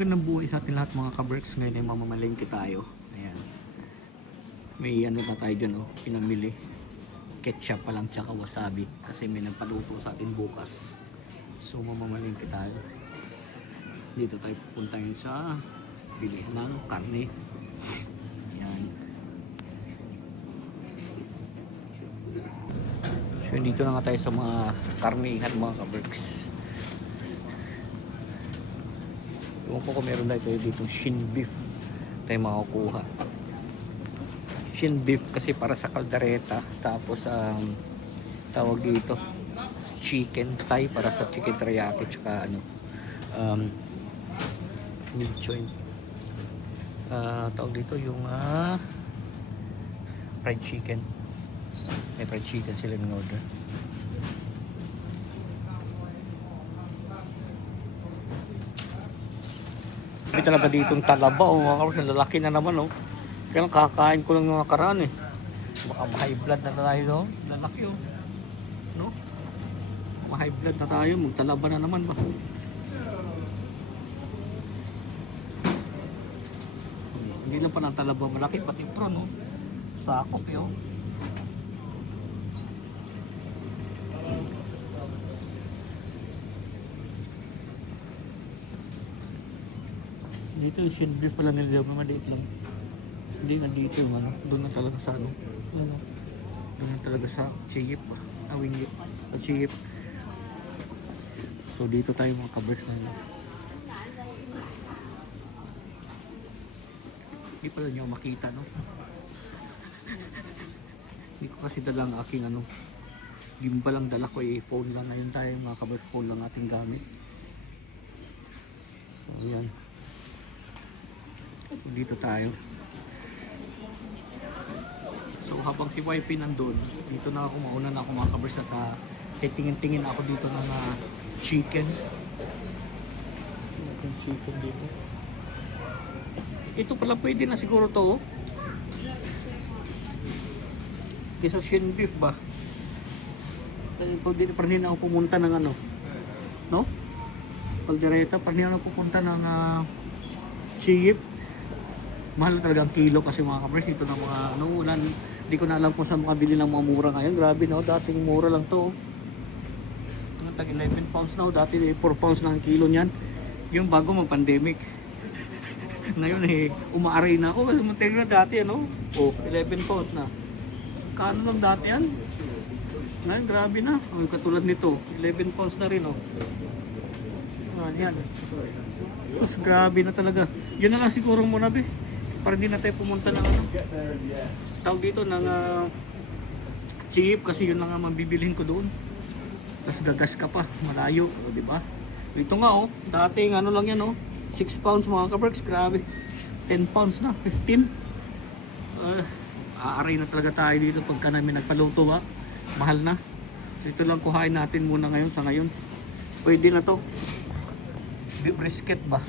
magandang buhay sa ating lahat mga kabricks. Ngayon ay mamamalengke tayo. Ayan. May ano na tayo dyan, oh, pinamili. Ketchup pa lang tsaka wasabi. Kasi may nagpaluto sa atin bukas. So mamamalengke tayo. Dito tayo pupunta yun sa bilihan ng karne. Ayan. So dito na nga tayo sa mga karnihan mga kabricks. Ewan ko kung meron tayo dito shin beef tayo makakuha. Shin beef kasi para sa kaldereta. Tapos tawag dito chicken thigh para sa chicken teriyaki. Tsaka ano meat joint. Tawag dito yung fried chicken. May fried chicken sila ng order. May talaga ditong talaba, oh, mga karos, lalaki na naman, oh. Kaya lang kakain ko lang ng nakaraan, eh. Baka ma-high blood na tayo, oh. Lalaki, oh. No? Ma-high blood na tayo, magtalaba na naman ba? Hindi lang pa ng talaba malaki, pati prawn, oh. Sakop, eh, oh. Dito yung shin beef pala nila, maliit lang. Hindi nga dito yung ano, doon na talaga sa ano. Doon na talaga sa chiyip, wingit, sa chiyip. So dito tayo mga kabricks na yun. Hindi pala nyo makita, no? Hindi ko kasi dalang aking ano, gimbal lang dala ko, eh, phone lang. Ngayon tayo mga kabricks, phone lang ating gamit. So yan. Dito tayo. So habang si YP nandun, dito na ako, mauna na ako mga kabricks at tingin-tingin ako dito ng chicken. Yung chicken dito. Ito pala pwede na siguro to, oh. Kesa shin beef ba? Pwede pa rin ako pumunta ng ano, no? Kaldereta, pa rin ako pupunta ng chiyip. Mahal na talaga ang kilo kasi mga kabricks, ito na mga ano, hindi ko na alam kung saan makabili ng mga mura ngayon. Grabe, no, dating mura lang to, oh. Tag 11 pounds na, oh. Dati 4 pounds na ang kilo niyan, yung bago mag-pandemic. Ngayon eh, umaaray na ako kasi muntik na dati, ano, oh, 11 pounds na. Kano lang dati yan? Ngayon, grabe na, oh, katulad nito, 11 pounds na rin, oh. Yan. Sus, grabe na talaga. Yun na lang siguro muna, be, para hindi na tayo pumunta ng ano, tawag dito ng chip, kasi yun lang nga mabibilhin ko doon. Tapos gagas ka pa, malayo, o, diba? Ito nga, oh, dating ano lang yan, oh, 6 pounds mga kabricks, grabe. 10 pounds na, 15. Aaray na talaga tayo dito pagka namin nagpaluto, ba? Mahal na. So ito lang kuhain natin muna ngayon, sa ngayon. Pwede na to. Brisket ba?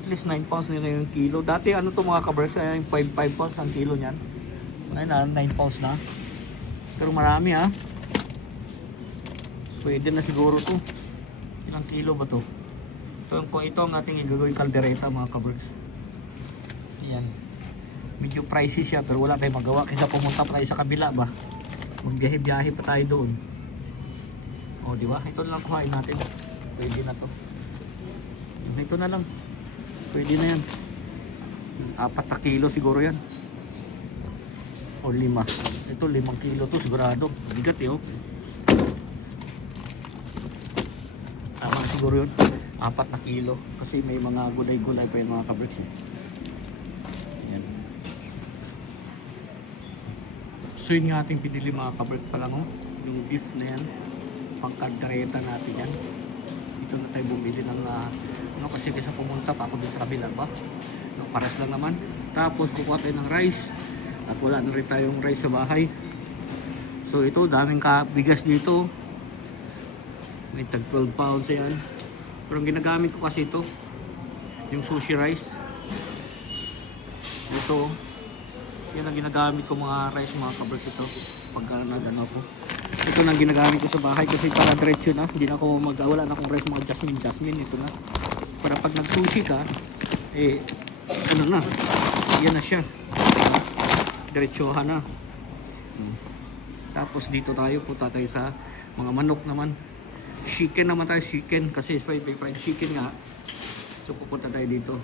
At least 9 pounds nila yung kilo. Dati ano to mga kabricks, yung 5 pounds ang kilo niyan. Ngayon 9 pounds na. Pero marami, ha. Pwede na siguro to. Ilang kilo ba to? Ito ang ating igagawing kaldereta mga kabricks. Yan. Medyo pricey siya pero wala tayong magawa kasi pumunta pa tayo sa kabila ba. Magbiyahe-biyahe pa tayo doon. O, di ba? Ito na lang kuhain natin. Pwede na to. Ito na lang. Pwede na yan. 4 na kilo siguro yan. O 5. Ito 5 kilo to sigurado. Bigat eh, oh. Tama siguro yun. 4 na kilo. Kasi may mga gulay-gulay pa yung mga kabricks. Yan. So yun nga ating pinili mga kabricks pa lang, oh. Yung beef na yan. Pangkaldereta natin yan. Dito na tayo bumili ng ano, kasi kaysa pumunta pa ako dun sa kabila ba. No, pares lang naman. Tapos kukuha tayo ng rice. At wala na rin tayong rice sa bahay. So ito, daming bigas dito. May tag 12 pounds yan. Pero ang ginagamit ko kasi ito, yung sushi rice. Ito, yan ang ginagamit ko mga rice mga kabricks ito. Pagka nagano ko. Ito na ang ginagamit ko sa bahay kasi para diretso na. Hindi na ako wala na akong ref mga jasmine. Ito na. Para pag nag-sushi ka, eh, ano na, yan na siya. Diretsohan na. Tapos dito punta tayo sa mga manok naman. Chicken naman tayo, chicken. Kasi fried chicken nga. So pupunta tayo dito.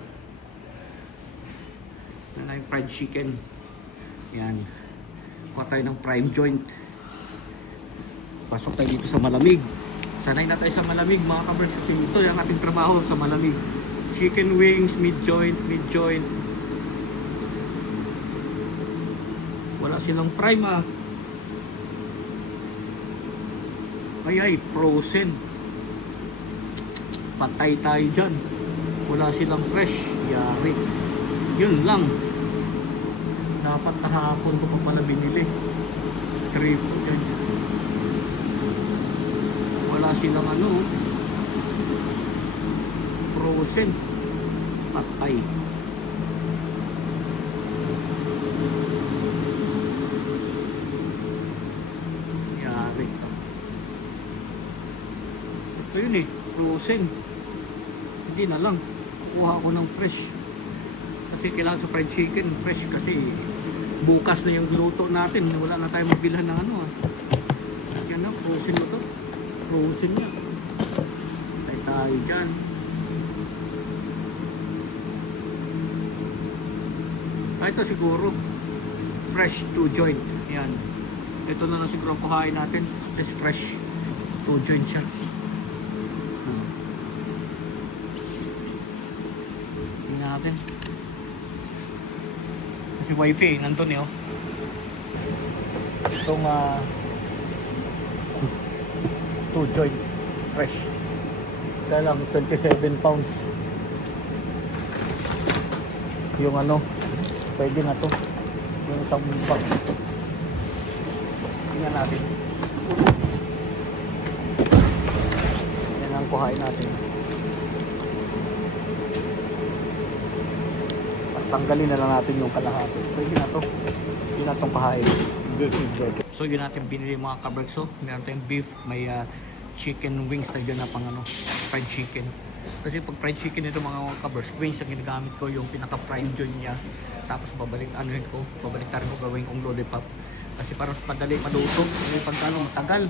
Yan na yung fried chicken. Yan. Kuha tayo ng prime joint. Pasok tayo dito sa malamig. Sanay na tayo sa malamig mga kabers. Kasi ito yung ating trabaho sa malamig. Chicken wings, mid joint. Wala silang prime ah. Ay, frozen. Patay tayo dyan. Wala silang fresh. Yari. Yun lang. Dapat kahapon ko pa pala binili. Trip. Wala silang frozen. Patay. Yari ka. Ito yun frozen. Hindi na lang. Kuha ako ng fresh. Kasi kailangan sa fried chicken, fresh kasi bukas na yung luto natin. Wala na tayong mabilhan ng Yan na, frozen mo to. Frozen na. Tayo dyan. Ito siguro fresh 2 joint. Yan. Ito na lang siguro ang kuhain natin. Is fresh 2 joint siya. Tingnan natin. Kasi wifi nandun Itong 2 joint fresh. Kaya lang 27 pounds. Yung pwede na to. Yung isang box. Tingnan natin. Yan ang kuhain natin. Tanggalin na lang natin yung kalahati. Pwede na to. Yun na itong kuhain. So yun natin binili mga kabrexo. Meron tayong beef. May chicken wings na dyan na pang fried chicken. Kasi pag fried chicken ito mga kabers, wings ang ginagamit ko yung pinaka fried joint niya. Tapos babalik ko gawin kong lollipop. Kasi para madali maluto, may pagkano matagal.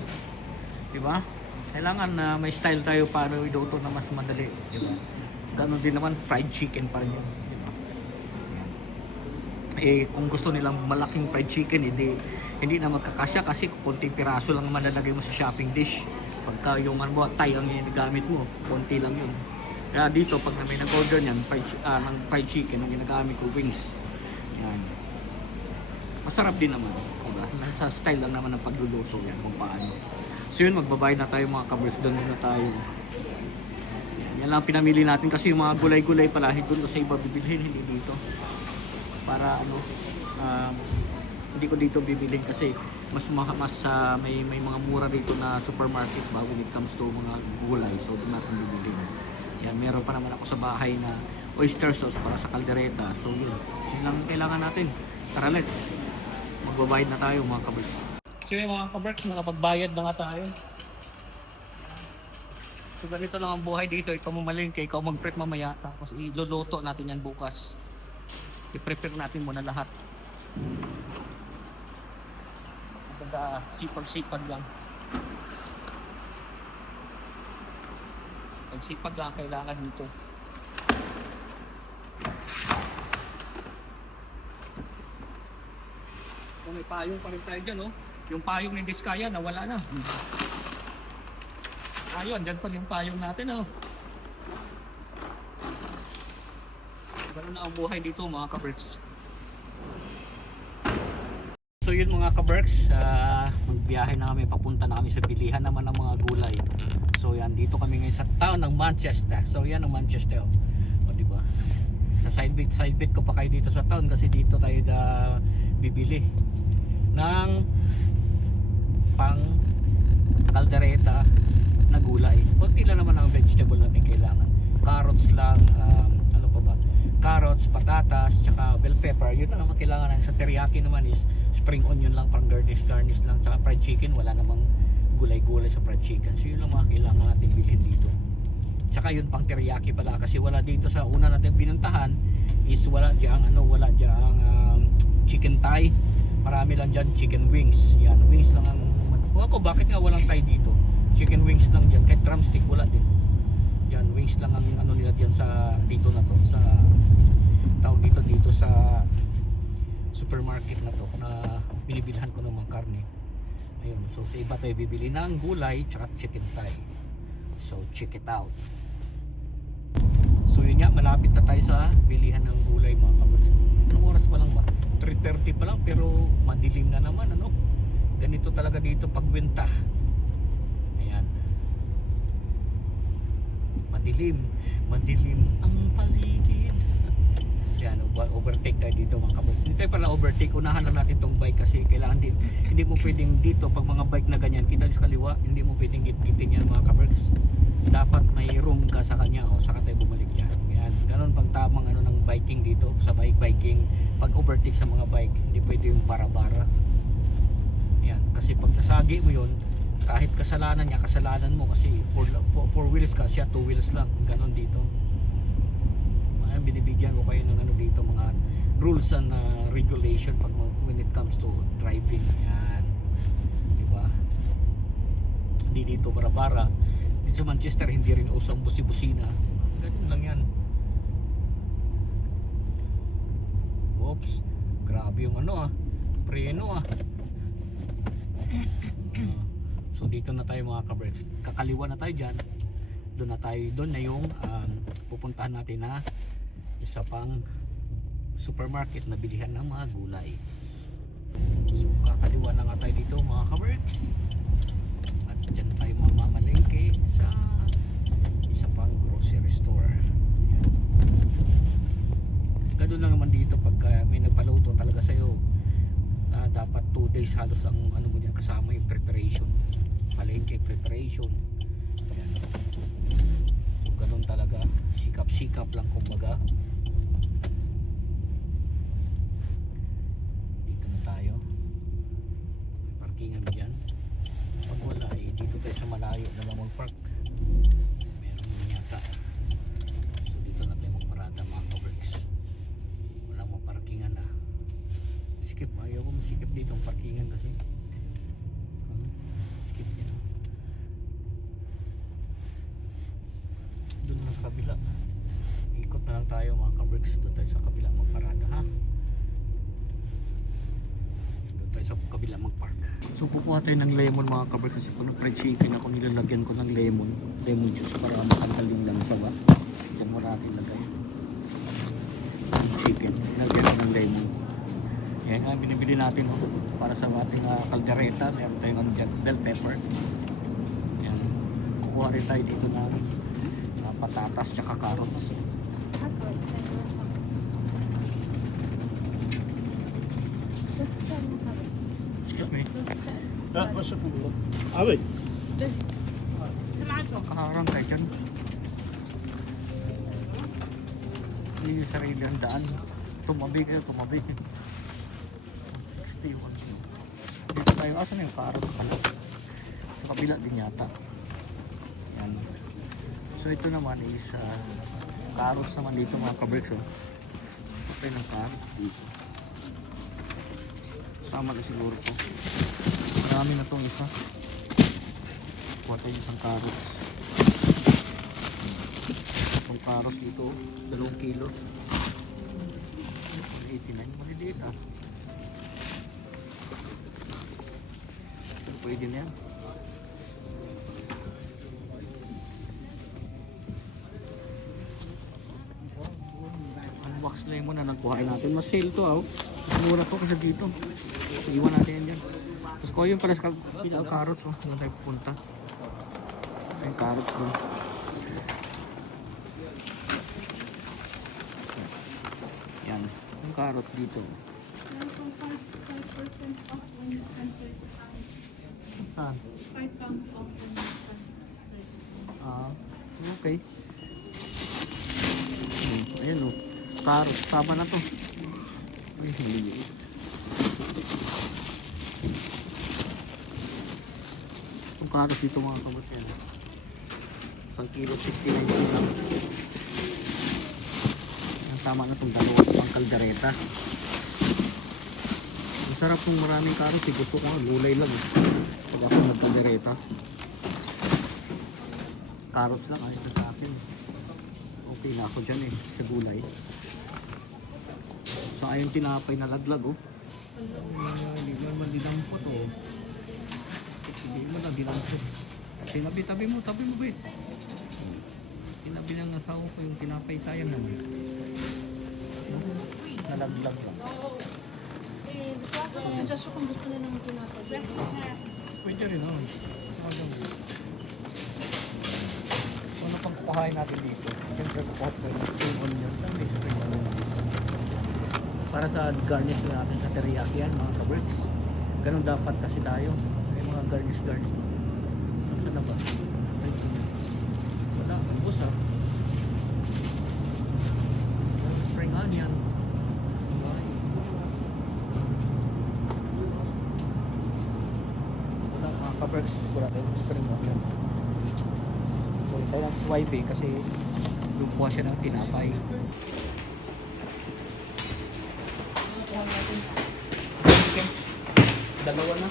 Di ba? Kailangan na may style tayo para iluto na mas madali, di ba? Ganon din naman fried chicken pa rin yun, di ba? Kung gusto nilang malaking fried chicken, hindi na magkakasya kasi konting piraso lang malalagay mo sa shopping dish. Pagka yung Thai ang ginagamit mo, konti lang yun. Kaya dito, pag may nag-order niyan, ng fried chicken, ang ginagamit ko, wings. Yan. Masarap din naman. Diba? Nasa style lang naman ng pagluluto yan, kung paano. So yun, magbabayad na tayo mga kabers. Doon muna tayo. Yan lang pinamili natin kasi yung mga gulay-gulay pala, doon kasi iba bibilhin, hindi dito. Para hindi ko dito bibilhin kasi mas may mga mura dito na supermarket ba when it comes to mga gulay. So doon natin bibilhin. Yan, meron pa naman ako sa bahay na oyster sauce para sa kaldereta. So yun lang kailangan natin. Tara, let's magbabayad na tayo mga kaberks. So yun mga kaberks, nakapagbayad na nga tayo. So ganito lang ang buhay dito. Ikaw mamalingke, ikaw mag-prep mamaya. Tapos iluluto natin yan bukas. I-prepare natin muna lahat. Sipag-sipag lang. Pagsipag lang kailangan dito. So may payong pa rin tayo dyan, Yung payong ni Diskaya nawala na. Ayun, dyan pa yung payong natin, Ganun na ang buhay dito mga kaberks. So yun mga kaberks, magbiyahe na kami, papunta na kami sa bilihan naman ng mga gulay. So yan, dito kami ngayon sa town ng Manchester. So yan ang Manchester. O diba? Na side bit ko pa kayo dito sa town kasi dito tayo bibili ng pang kaldereta na gulay. Kunti lang naman ang vegetable natin kailangan. Carrots lang, carrots, patatas, tsaka bell pepper. Yun na naman kailangan. Sa teriyaki naman is spring onion lang, pang garnish lang. Tsaka fried chicken, wala namang gulay-gulay sa fried chicken. So yun lang mga kailangan natin bilhin dito. Tsaka yun pang teriyaki pala kasi wala dito sa una natin pinuntahan is wala diyang chicken thigh. Marami lang dyan chicken wings. Yan, wings lang ang ako bakit nga walang thigh dito. Chicken wings lang dyan, kahit drumstick wala din. Yan, wings lang ang ano nila diyan sa dito na to, sa tawag dito sa supermarket na to na binibilhan ko ng mga karne. Ayun, so sa iba tayo bibili ng gulay tsaka chicken thigh. So check it out. So yun nga, malapit na tayo sa bilihan ng gulay mga kapatid. Anong oras pa lang ba? 3:30 pa lang pero madilim na naman ano. Ganito talaga dito pag winter. Ayan. Madilim ang paligid. Yan, overtake tayo dito mga kapatid. Hindi tayo pala overtake, unahan lang natin tong bike kasi kailangan din. Hindi mo pwedeng dito pag mga bike na ganyan, kita sa kaliwa, hindi mo pwedeng git-gitin yan mga kapatid. Dapat may room ka sa kanya o saka tayo bumalik yan. Yan, ganun pang tamang ano ng biking dito sa biking. Pag overtake sa mga bike, hindi pwede yung bara-bara. Yan, kasi pag nasagi mo yun, kahit kasalanan mo kasi 4 wheels ka, siya 2 wheels lang. Ganon dito. Ayan, binibigyan ko kayo ng ano dito, mga rules and regulation pag when it comes to driving. Yan. Diba? Hindi dito bara-bara. Dito sa Manchester, hindi rin usang busi-busina. Ganun lang yan. Oops. Grabe yung ano preno So dito na tayo mga kabreks. Kakaliwa na tayo dyan. Doon na tayo, doon na yung pupuntahan natin na isa pang supermarket na bilihan ng mga gulay. So kakaliwa na nga tayo dito mga kabreks. At dyan tayo mamamalengke sa isa pang grocery store. Ayan. Ganun lang naman dito pag may nagpaluto talaga sa'yo. Dapat 2 days halos ang ano mo niyan kasama yung preparation, palengke preparation. Ayan. So, ganun talaga, sikap lang kumbaga. Dito na tayo, may parkingan dyan. Pag wala dito tayo sa malayo na mag-park. Meron din yata. So dito na tayo magparada mga kabreks. Walang maparkingan na. Skip, ayaw ko masikip dito ang parkingan kasi skip yan. Doon na sa kabila, ikot na lang tayo mga kabreks. Doon tayo sa kabila magparada ha. Doon tayo sa kabila magpark. So kukuha tayo ng lemon mga kabreks kasi kung fried chicken ako nilalagyan ko ng lemon juice para makagaling lang sa ba. Yan mo natin lagay chicken, nilagyan ko ng lemon. Yan ang binibili natin para sa ating kaldereta. Meron tayong ano dyan, bell pepper. Yan. Kukuha rin tayo dito ng patatas tsaka carrots. Excuse me. What's up? Abi. Kaharang tayo dyan. Hindi yung sarili ang daan. Tumabi kayo. Dito tayo, asan yung carrots pala? Sa kabila din yata. Yan. So ito naman is carrots naman dito mga kabreks. Ito tayo ng carrots dito. Tama na siguro po. Marami na itong isa. Kuha tayo isang carrots. Itong carrots dito, 2 kilo. 89, maliliit pwede na yan. Ang wax lemon na nagkuhain natin. Mas sale to mas mura to kasi dito. So, iwan natin yan dyan. Tapos ko yun pala sa carrots. Doon tayo pupunta. Yung carrots doon. Yan. Yung carrots dito. Ah. 5 pounds off when you spend 30. Okay. Ayan carrots, tama na to. Ay, hindi. 1 Yung karos dito mga kabricks yan. Isang kilo 69 lang. Ang tama na itong dalawa pang kaldereta. Ang sarap kung maraming karos. Gusto ko nga gulay lang eh. Pag ako nagkaldereta. Carrots lang ayos na sa akin. Okay na ako dyan eh, sa gulay. So ayun tinapay na laglag oh. Hindi naman dinampot oh. Hindi mo na dinampot. Tabi mo ba eh. Tinabi ng asawa ko yung tinapay, sayang naman. Nalaglag lang. Suggest ko kung gusto nila ng tinapay. Pwede rin oh. So ano pang kukuhain natin dito? Siyempre kukuha ko yung spring onion. Saan may spring onion? Para sa garnish natin sa teriyaki yan mga kabricks. Ganun dapat kasi tayo. May mga garnish. Saan na ba? Wala, ubos ah. Spring onion. Wala mga kabricks. Wala tayong spring onion. So tayo lang swipe eh kasi lukuha siya ng tinapay. Dalawa na.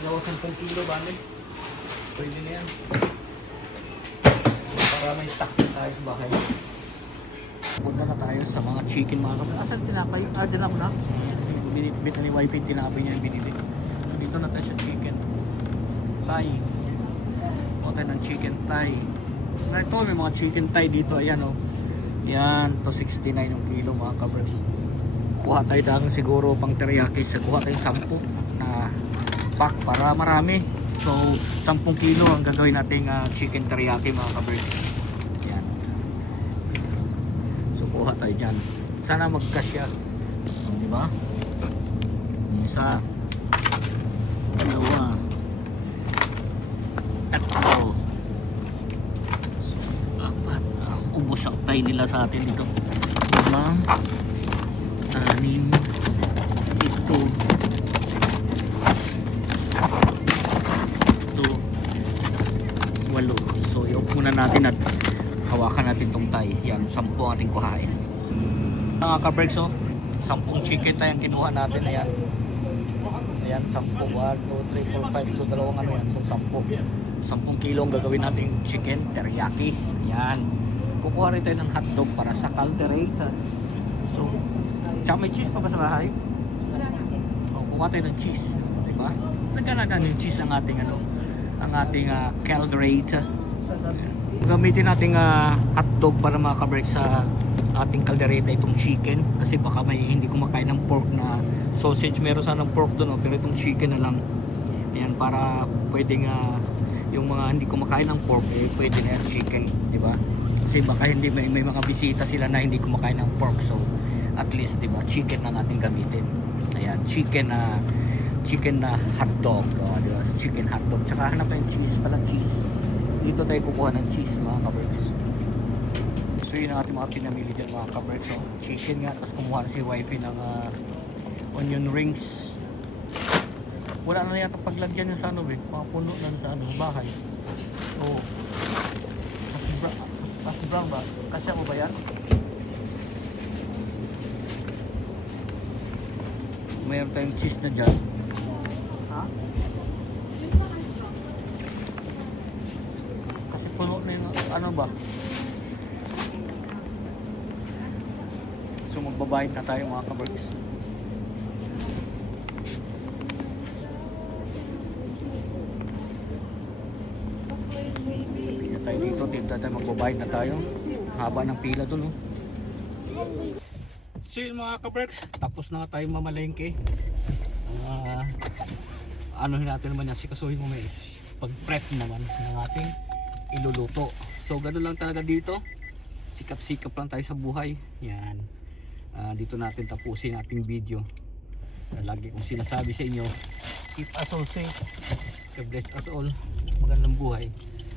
Dalawa 10 kilo bale. Pwede na yan. Para may stock na tayo sa bahay. Punta na tayo sa mga chicken mga kapatid. Asan tinapay? Dyan ako na. Binibit na ni wife yung tinapay niya yung binili. So, dito na tayo sa chicken. Thai. O tayo ng chicken Thai. Ito may mga chicken Thai dito. Ayan o. Yan. To 69 yung kilo mga kabers. Kuha tayo dahil siguro pang teriyaki. Kuha tayo 10 na pack para marami. So 10 kilo ang gagawin nating chicken teriyaki mga kabers. Yan. So kuha tayo dyan. Sana magkasya. Diba? Isa. Dalawa. Tatlo. Apat. Ubos ang tayo nila sa atin dito. 5. 6, 7, 8, 8. So i-off muna natin at hawakan natin tong Thai. Yan, 10 ang ating kuhain. Mga ka-breaks, 10 chicken tayo ang kinuha natin. Ayan. Ayan, 10. 1, 2, 3, 4, 5. So dalawang ano yan. So 10 kilo ang gagawin natin chicken teriyaki. Ayan. Kukuha rin tayo ng hotdog para sa caldereta. So tsaka may cheese pa ba sa bahay? O, kuha tayo ng cheese. Diba? Nagkanagan yung cheese ang ating caldereta. Gamitin natin hotdog para makabreak sa ating caldereta itong chicken. Kasi baka may hindi kumakain ng pork na sausage. Meron sanang pork doon, pero itong chicken na lang. Ayan, para pwedeng yung mga hindi kumakain ng pork, pwede na yung chicken. Diba? Kasi baka hindi may mga bisita sila na hindi kumakain ng pork. So at least, di ba, chicken na natin gamitin. Ayan, chicken na hotdog. Di ba? Chicken hotdog. Tsaka hanap pa yung cheese pala, cheese. Dito tayo kukuha ng cheese, mga kaberks. So yun ang ating mga pinamili dyan, mga kaberks. So, chicken nga, tapos kumuha na si wifey ng onion rings. Wala na yata paglagyan yung sa ano, mga puno na sa ano, bahay. So, mas brown ba? Kasya mo ba yan? Mayroon tayong cheese na dyan. Ha? Kasi puno na yung ano ba? So magbabayad na tayo mga kaberks. Pila tayo dito tayo magbabayad na tayo. Haba ng pila dun oh. So yun mga kaberks, tapos na tayo mamalengke. Anuhin natin naman yan, sikasuhin mo may pag-prep naman ng ating iluluto. So ganoon lang talaga dito. Sikap-sikap lang tayo sa buhay. Yan. Dito natin tapusin ating video. Lagi kong sinasabi sa inyo, keep us all safe. God bless us all. Magandang buhay.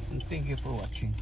And thank you for watching.